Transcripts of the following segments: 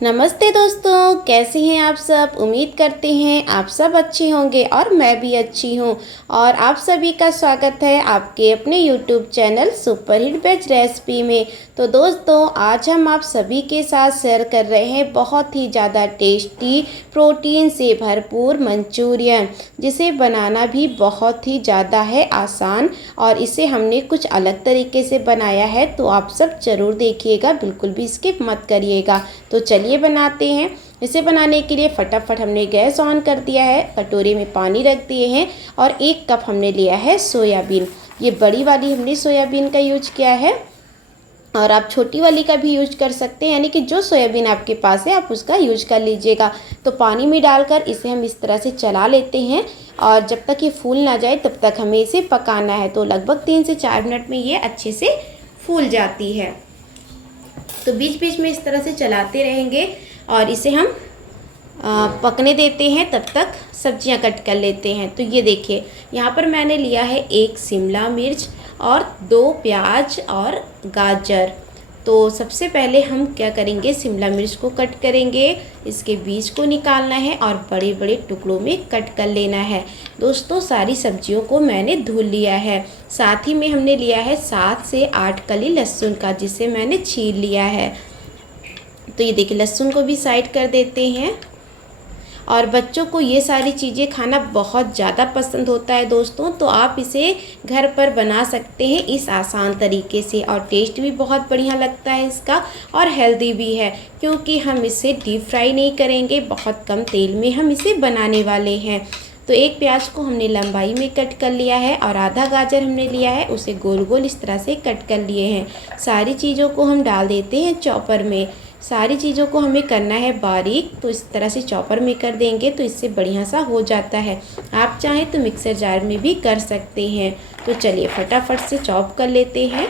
नमस्ते दोस्तों, कैसे हैं आप सब। उम्मीद करते हैं आप सब अच्छे होंगे और मैं भी अच्छी हूं। और आप सभी का स्वागत है आपके अपने YouTube channel super hit veg recipe में। तो दोस्तों, आज हम आप सभी के साथ शेयर कर रहे हैं बहुत ही ज़्यादा टेस्टी प्रोटीन से भरपूर मंचूरियन, जिसे बनाना भी बहुत ही ज़्यादा है आसान। और इसे हमने कुछ अलग तरीके से बनाया है, तो आप सब ज़रूर देखिएगा, बिल्कुल भी स्किप मत करिएगा। तो चलिए बनाते हैं। इसे बनाने के लिए फटाफट हमने गैस ऑन कर दिया है, कटोरे में पानी रख दिए हैं और 1 कप हमने लिया है सोयाबीन। ये बड़ी वाली हमने सोयाबीन का यूज किया है और आप छोटी वाली का भी यूज कर सकते हैं, यानी कि जो सोयाबीन आपके पास है आप उसका यूज कर लीजिएगा। तो पानी में डालकर इसे हम इस तरह से चला लेते हैं और जब तक ये फूल ना जाए तब तक हमें इसे पकाना है। तो लगभग 3 से 4 मिनट में ये अच्छे से फूल जाती है। तो बीच बीच में इस तरह से चलाते रहेंगे और इसे हम पकने देते हैं। तब तक सब्जियां कट कर लेते हैं। तो ये देखिए, यहाँ पर मैंने लिया है 1 शिमला मिर्च और 2 प्याज और गाजर। तो सबसे पहले हम क्या करेंगे, शिमला मिर्च को कट करेंगे, इसके बीज को निकालना है और बड़े बड़े टुकड़ों में कट कर लेना है। दोस्तों, सारी सब्जियों को मैंने धुल लिया है। साथ ही में हमने लिया है 7 से 8 कली लहसुन का, जिसे मैंने छील लिया है। तो ये देखिए, लहसुन को भी साइड कर देते हैं। और बच्चों को ये सारी चीज़ें खाना बहुत ज़्यादा पसंद होता है दोस्तों, तो आप इसे घर पर बना सकते हैं इस आसान तरीके से। और टेस्ट भी बहुत बढ़िया लगता है इसका और हेल्दी भी है, क्योंकि हम इसे डीप फ्राई नहीं करेंगे, बहुत कम तेल में हम इसे बनाने वाले हैं। तो 1 प्याज को हमने लंबाई में कट कर लिया है और आधा गाजर हमने लिया है, उसे गोल गोल इस तरह से कट कर लिए हैं। सारी चीज़ों को हम डाल देते हैं चॉपर में। सारी चीज़ों को हमें करना है बारीक, तो इस तरह से चॉपर में कर देंगे तो इससे बढ़िया सा हो जाता है। आप चाहें तो मिक्सर जार में भी कर सकते हैं। तो चलिए फटाफट से चॉप कर लेते हैं।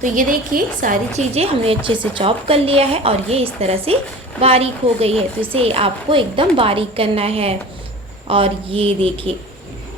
तो ये देखिए, सारी चीज़ें हमने अच्छे से चॉप कर लिया है और ये इस तरह से बारीक हो गई है। तो इसे आपको एकदम बारीक करना है। और ये देखिए,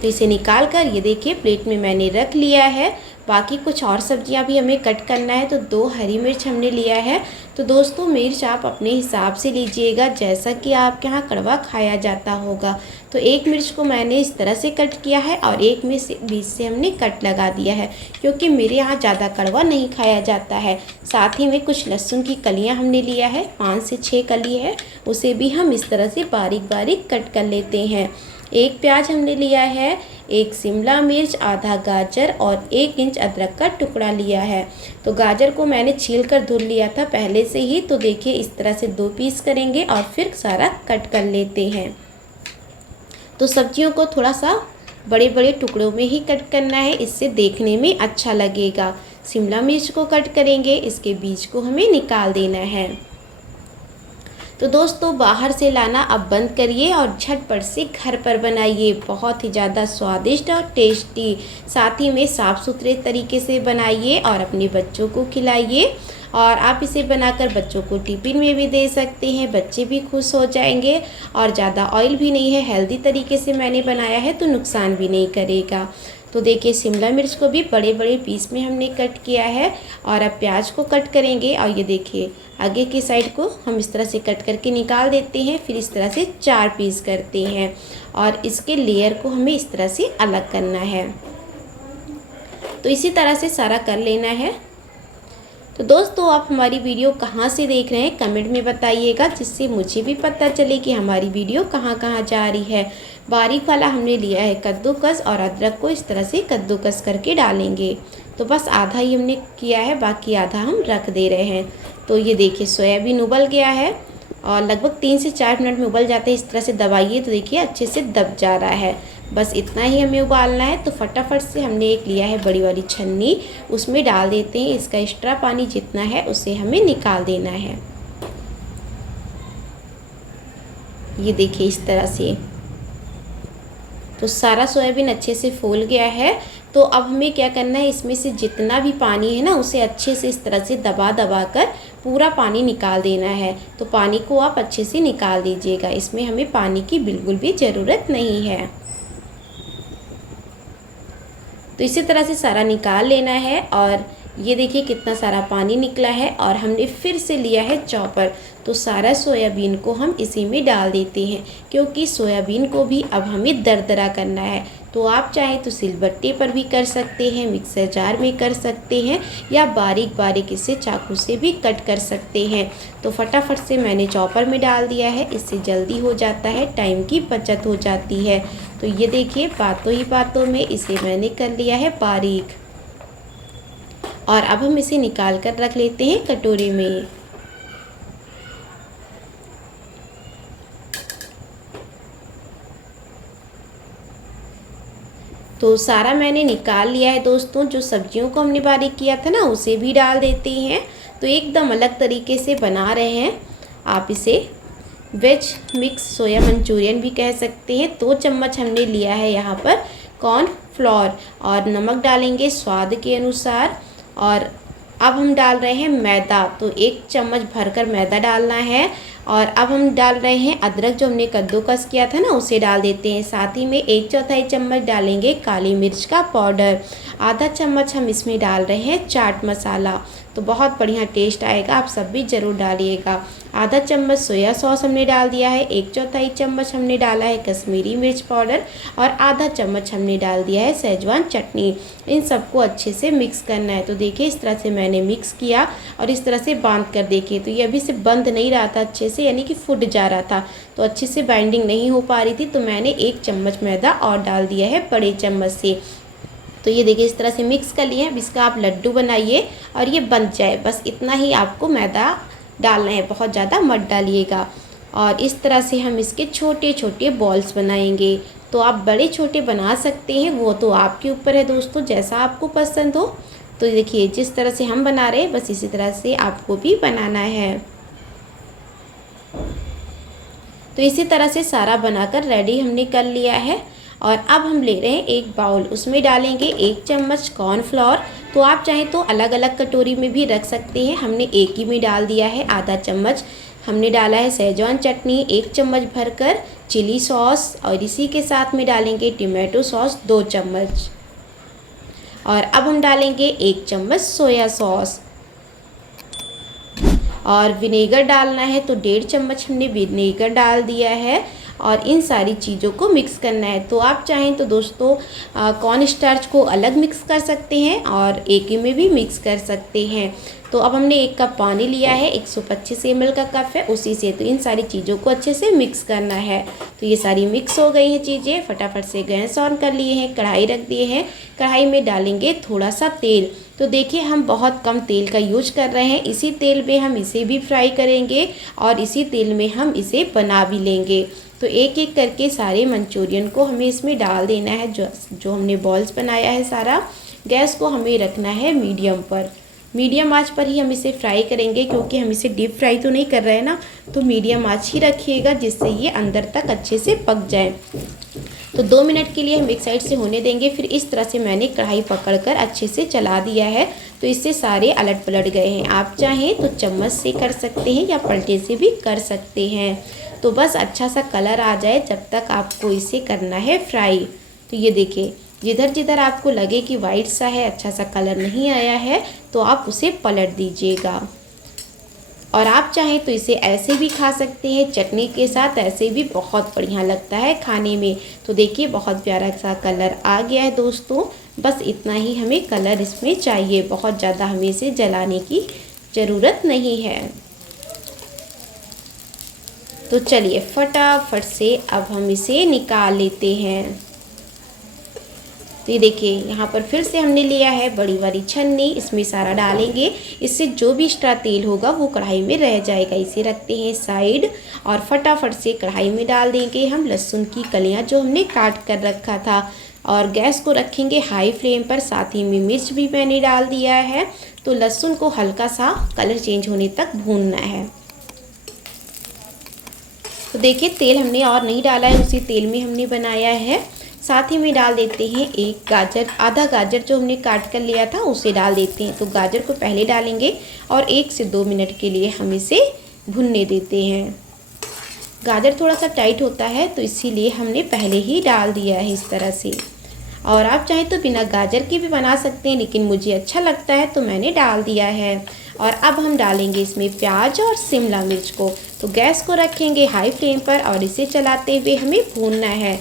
तो इसे निकाल कर ये देखिए प्लेट में मैंने रख लिया है। बाकी कुछ और सब्जियां भी हमें कट करना है। तो 2 हरी मिर्च हमने लिया है। तो दोस्तों, मिर्च आप अपने हिसाब से लीजिएगा, जैसा कि आपके यहाँ कड़वा खाया जाता होगा। तो 1 मिर्च को मैंने इस तरह से कट किया है और 1 में से बीच से हमने कट लगा दिया है, क्योंकि मेरे यहाँ ज़्यादा कड़वा नहीं खाया जाता है। साथ ही में कुछ लहसुन की कलियाँ हमने लिया है, 5 से 6 कली है, उसे भी हम इस तरह से बारीक बारीक कट कर लेते हैं। 1 प्याज हमने लिया है, 1 शिमला मिर्च, आधा गाजर और 1 इंच अदरक का टुकड़ा लिया है। तो गाजर को मैंने छील कर धुल लिया था पहले से ही। तो देखिए, इस तरह से 2 पीस करेंगे और फिर सारा कट कर लेते हैं। तो सब्जियों को थोड़ा सा बड़े बड़े टुकड़ों में ही कट करना है, इससे देखने में अच्छा लगेगा। शिमला मिर्च को कट करेंगे, इसके बीज को हमें निकाल देना है। तो दोस्तों, बाहर से लाना अब बंद करिए और झटपट से घर पर बनाइए। बहुत ही ज़्यादा स्वादिष्ट और टेस्टी, साथ ही में साफ़ सुथरे तरीके से बनाइए और अपने बच्चों को खिलाइए। और आप इसे बनाकर बच्चों को टिफ़िन में भी दे सकते हैं, बच्चे भी खुश हो जाएंगे। और ज़्यादा ऑयल भी नहीं है, हेल्दी तरीके से मैंने बनाया है, तो नुकसान भी नहीं करेगा। तो देखिए, शिमला मिर्च को भी बड़े बड़े पीस में हमने कट किया है और अब प्याज को कट करेंगे। और ये देखिए, आगे की साइड को हम इस तरह से कट करके निकाल देते हैं, फिर इस तरह से 4 पीस करते हैं और इसके लेयर को हमें इस तरह से अलग करना है। तो इसी तरह से सारा कर लेना है। तो दोस्तों, आप हमारी वीडियो कहाँ से देख रहे हैं कमेंट में बताइएगा, जिससे मुझे भी पता चले कि हमारी वीडियो कहाँ कहाँ जा रही है। बारीक वाला हमने लिया है कद्दूकस और अदरक को इस तरह से कद्दूकस करके डालेंगे। तो बस आधा ही हमने किया है, बाकी आधा हम रख दे रहे हैं। तो ये देखिए, सोयाबीन उबल गया है और लगभग 3 से 4 मिनट में उबल जाता है। इस तरह से दबाइए तो देखिए अच्छे से दब जा रहा है। बस इतना ही हमें उबालना है। तो फटाफट से हमने एक लिया है बड़ी वाली छन्नी, उसमें डाल देते हैं। इसका एक्स्ट्रा पानी जितना है उसे हमें निकाल देना है। ये देखिए, इस तरह से तो सारा सोयाबीन अच्छे से फूल गया है। तो अब हमें क्या करना है, इसमें से जितना भी पानी है ना, उसे अच्छे से इस तरह से दबा दबा कर पूरा पानी निकाल देना है। तो पानी को आप अच्छे से निकाल दीजिएगा, इसमें हमें पानी की बिल्कुल भी ज़रूरत नहीं है। तो इसी तरह से सारा निकाल लेना है और ये देखिए कितना सारा पानी निकला है और हमने फिर से लिया है चॉपर। तो सारा सोयाबीन को हम इसी में डाल देते हैं, क्योंकि सोयाबीन को भी अब हमें दरदरा करना है। तो आप चाहें तो सिलबट्टे पर भी कर सकते हैं, मिक्सर जार में कर सकते हैं, या बारीक बारीक इसे चाकू से भी कट कर सकते हैं। तो फटाफट से मैंने चॉपर में डाल दिया है, इससे जल्दी हो जाता है, टाइम की बचत हो जाती है। तो ये देखिए बातों ही बातों में इसे मैंने कर लिया है बारीक। और अब हम इसे निकाल कर रख लेते हैं कटोरी में। तो सारा मैंने निकाल लिया है दोस्तों। जो सब्जियों को हमने बारीक किया था ना, उसे भी डाल देते हैं। तो एकदम अलग तरीके से बना रहे हैं। आप इसे वेज मिक्स सोया मंचूरियन भी कह सकते हैं। 2 चम्मच हमने लिया है यहाँ पर कॉर्न फ्लोर, और नमक डालेंगे स्वाद के अनुसार। और अब हम डाल रहे हैं मैदा, तो 1 चम्मच भरकर मैदा डालना है। और अब हम डाल रहे हैं अदरक, जो हमने कद्दूकस किया था ना, उसे डाल देते हैं। साथ ही में 1/4 चम्मच डालेंगे काली मिर्च का पाउडर। आधा चम्मच हम इसमें डाल रहे हैं चाट मसाला। तो बहुत बढ़िया टेस्ट आएगा, आप सब भी ज़रूर डालिएगा। आधा चम्मच सोया सॉस हमने डाल दिया है। 1/4 चम्मच हमने डाला है कश्मीरी मिर्च पाउडर, और आधा चम्मच हमने डाल दिया है सेजवान चटनी। इन सबको अच्छे से मिक्स करना है। तो देखिए इस तरह से मैंने मिक्स किया और इस तरह से बांध कर देखिए। तो ये अभी से बंद नहीं रहा था अच्छे से, यानी कि फूट जा रहा था, तो अच्छे से बाइंडिंग नहीं हो पा रही थी। तो मैंने 1 चम्मच मैदा और डाल दिया है बड़े चम्मच से। तो ये देखिए इस तरह से मिक्स कर लिए। अब इसका आप लड्डू बनाइए और ये बन जाए, बस इतना ही आपको मैदा डालना है, बहुत ज़्यादा मत डालिएगा। और इस तरह से हम इसके छोटे छोटे बॉल्स बनाएंगे। तो आप बड़े छोटे बना सकते हैं, वो तो आपके ऊपर है दोस्तों, जैसा आपको पसंद हो। तो देखिए जिस तरह से हम बना रहे हैं, बस इसी तरह से आपको भी बनाना है। तो इसी तरह से सारा बनाकर रेडी हमने कर लिया है। और अब हम ले रहे हैं एक बाउल, उसमें डालेंगे 1 चम्मच कॉर्नफ्लोर। तो आप चाहें तो अलग अलग कटोरी में भी रख सकते हैं, हमने एक ही में डाल दिया है। आधा चम्मच हमने डाला है सेजवान चटनी, 1 चम्मच भरकर चिली सॉस, और इसी के साथ में डालेंगे टमाटो सॉस 2 चम्मच। और अब हम डालेंगे 1 चम्मच सोया सॉस। और विनेगर डालना है, तो 1.5 चम्मच हमने विनेगर डाल दिया है। और इन सारी चीज़ों को मिक्स करना है। तो आप चाहें तो दोस्तों कॉर्न स्टार्च को अलग मिक्स कर सकते हैं और एक ही में भी मिक्स कर सकते हैं। तो अब हमने 1 कप पानी लिया है, 125 ml का कप है उसी से। तो इन सारी चीज़ों को अच्छे से मिक्स करना है। तो ये सारी मिक्स हो गई हैं चीज़ें। फटाफट से गैस ऑन कर लिए हैं, कढ़ाई रख दिए हैं। कढ़ाई में डालेंगे थोड़ा सा तेल। तो देखिए हम बहुत कम तेल का यूज कर रहे हैं, इसी तेल में हम इसे भी फ्राई करेंगे और इसी तेल में हम इसे बना भी लेंगे। तो एक एक करके सारे मंचूरियन को हमें इसमें डाल देना है, जो हमने बॉल्स बनाया है सारा। गैस को हमें रखना है मीडियम पर, मीडियम आंच पर ही हम इसे फ्राई करेंगे, क्योंकि हम इसे डीप फ्राई तो नहीं कर रहे हैं ना। तो मीडियम आंच ही रखिएगा, जिससे ये अंदर तक अच्छे से पक जाए। तो 2 मिनट के लिए हम एक साइड से होने देंगे। फिर इस तरह से मैंने कढ़ाई पकड़कर अच्छे से चला दिया है, तो इससे सारे अलट पलट गए हैं। आप चाहें तो चम्मच से कर सकते हैं या पलटे से भी कर सकते हैं। तो बस अच्छा सा कलर आ जाए जब तक आपको इसे करना है फ्राई। तो ये देखिए जिधर जिधर आपको लगे कि वाइट सा है, अच्छा सा कलर नहीं आया है, तो आप उसे पलट दीजिएगा। और आप चाहें तो इसे ऐसे भी खा सकते हैं चटनी के साथ, ऐसे भी बहुत बढ़िया लगता है खाने में। तो देखिए बहुत प्यारा सा कलर आ गया है दोस्तों। बस इतना ही हमें कलर इसमें चाहिए, बहुत ज़्यादा हमें इसे जलाने की ज़रूरत नहीं है। तो चलिए फटाफट से अब हम इसे निकाल लेते हैं। तो ये देखिए यहाँ पर फिर से हमने लिया है बड़ी वाली छन्नी, इसमें सारा डालेंगे। इससे जो भी एक्स्ट्रा तेल होगा वो कढ़ाई में रह जाएगा। इसे रखते हैं साइड और फटाफट से कढ़ाई में डाल देंगे हम लहसुन की कलियाँ, जो हमने काट कर रखा था। और गैस को रखेंगे हाई फ्लेम पर। साथ ही में मिर्च भी मैंने डाल दिया है। तो लहसुन को हल्का सा कलर चेंज होने तक भूनना है। तो देखिए तेल हमने और नहीं डाला है, उसी तेल में हमने बनाया है। साथ ही में डाल देते हैं एक गाजर, आधा गाजर जो हमने काट कर लिया था उसे डाल देते हैं। तो गाजर को पहले डालेंगे और 1 से 2 मिनट के लिए हम इसे भुनने देते हैं। गाजर थोड़ा सा टाइट होता है, तो इसीलिए हमने पहले ही डाल दिया है इस तरह से। और आप चाहें तो बिना गाजर के भी बना सकते हैं, लेकिन मुझे अच्छा लगता है तो मैंने डाल दिया है। और अब हम डालेंगे इसमें प्याज और शिमला मिर्च को। तो गैस को रखेंगे हाई फ्लेम पर और इसे चलाते हुए हमें भूनना है।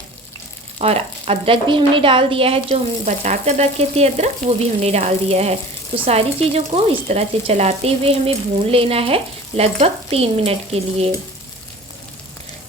और अदरक भी हमने डाल दिया है, जो हम बचा कर रखे थे अदरक वो भी हमने डाल दिया है। तो सारी चीज़ों को इस तरह से चलाते हुए हमें भून लेना है लगभग 3 मिनट के लिए।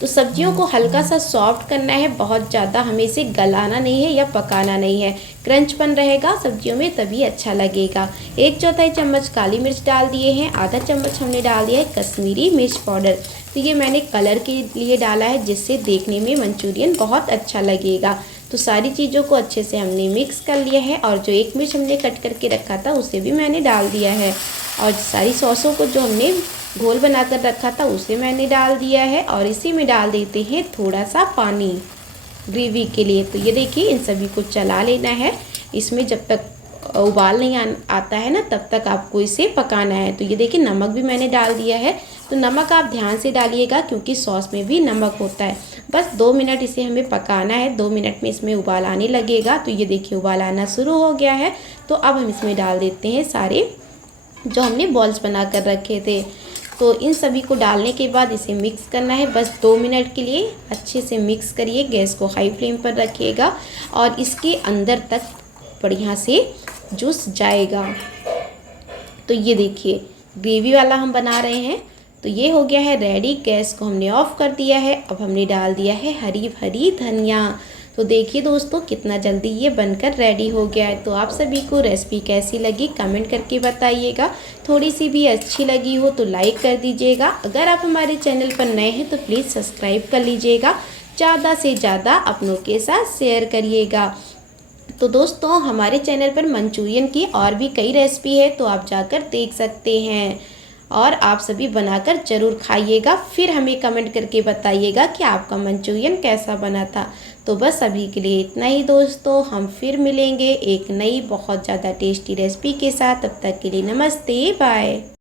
तो सब्जियों को हल्का सा सॉफ्ट करना है, बहुत ज़्यादा हमें इसे गलाना नहीं है या पकाना नहीं है। क्रंचपन रहेगा सब्जियों में तभी अच्छा लगेगा। 1/4 चम्मच काली मिर्च डाल दिए हैं, आधा चम्मच हमने डाल दिया है कश्मीरी मिर्च पाउडर। तो ये मैंने कलर के लिए डाला है, जिससे देखने में मंचूरियन बहुत अच्छा लगेगा। तो सारी चीज़ों को अच्छे से हमने मिक्स कर लिया है और जो एक मिर्च हमने कट करके रखा था उसे भी मैंने डाल दिया है। और सारी सॉसों को जो हमने घोल बना कर रखा था उसे मैंने डाल दिया है और इसी में डाल देते हैं थोड़ा सा पानी ग्रेवी के लिए। तो ये देखिए इन सभी को चला लेना है। इसमें जब तक उबाल नहीं आता है ना तब तक आपको इसे पकाना है। तो ये देखिए नमक भी मैंने डाल दिया है। तो नमक आप ध्यान से डालिएगा क्योंकि सॉस में भी नमक होता है। बस 2 मिनट इसे हमें पकाना है। 2 मिनट में इसमें उबाल आने लगेगा। तो ये देखिए उबाल आना शुरू हो गया है। तो अब हम इसमें डाल देते हैं सारे जो हमने बॉल्स बना कर रखे थे। तो इन सभी को डालने के बाद इसे मिक्स करना है बस 2 मिनट के लिए। अच्छे से मिक्स करिए, गैस को हाई फ्लेम पर रखिएगा और इसके अंदर तक बढ़िया से जूस जाएगा। तो ये देखिए ग्रेवी वाला हम बना रहे हैं। तो ये हो गया है रेडी। गैस को हमने ऑफ़ कर दिया है। अब हमने डाल दिया है हरी भरी धनिया। तो देखिए दोस्तों कितना जल्दी ये बनकर रेडी हो गया है। तो आप सभी को रेसिपी कैसी लगी कमेंट करके बताइएगा। थोड़ी सी भी अच्छी लगी हो तो लाइक कर दीजिएगा। अगर आप हमारे चैनल पर नए हैं तो प्लीज़ सब्सक्राइब कर लीजिएगा। ज़्यादा से ज़्यादा अपनों के साथ शेयर करिएगा। तो दोस्तों हमारे चैनल पर मंचूरियन की और भी कई रेसिपी है, तो आप जाकर देख सकते हैं। और आप सभी बनाकर ज़रूर खाइएगा, फिर हमें कमेंट करके बताइएगा कि आपका मंचूरियन कैसा बना था। तो बस अभी के लिए इतना ही दोस्तों, हम फिर मिलेंगे एक नई बहुत ज़्यादा टेस्टी रेसिपी के साथ। तब तक के लिए नमस्ते, बाय।